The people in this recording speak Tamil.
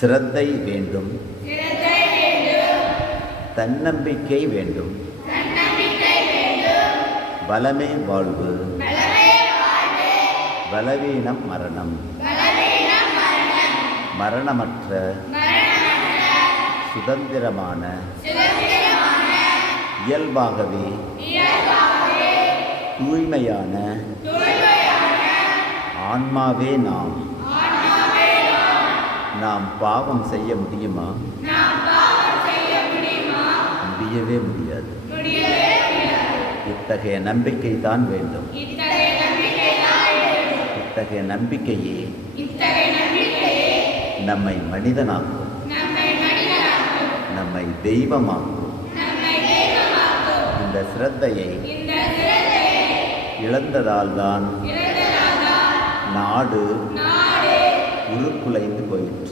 சிரத்தை வேண்டும், தன்னம்பிக்கை வேண்டும், பலமே வாழ்வு, பலவீனம் மரணம். மரணமற்ற சுதந்திரமான இயல்பாகவே தூய்மையான ஆன்மாவே நாம். நாம் பாவம் செய்ய முடியுமா? முடியவே முடியாது. இத்தகைய நம்பிக்கை தான் வேண்டும். இத்தகைய நம்பிக்கையே நம்மை மனிதனாக்கும், நம்மை தெய்வமாக்கும். இந்த சிரத்தையை இழந்ததால் தான் நாடு உருக்குலைந்து போயிற்று.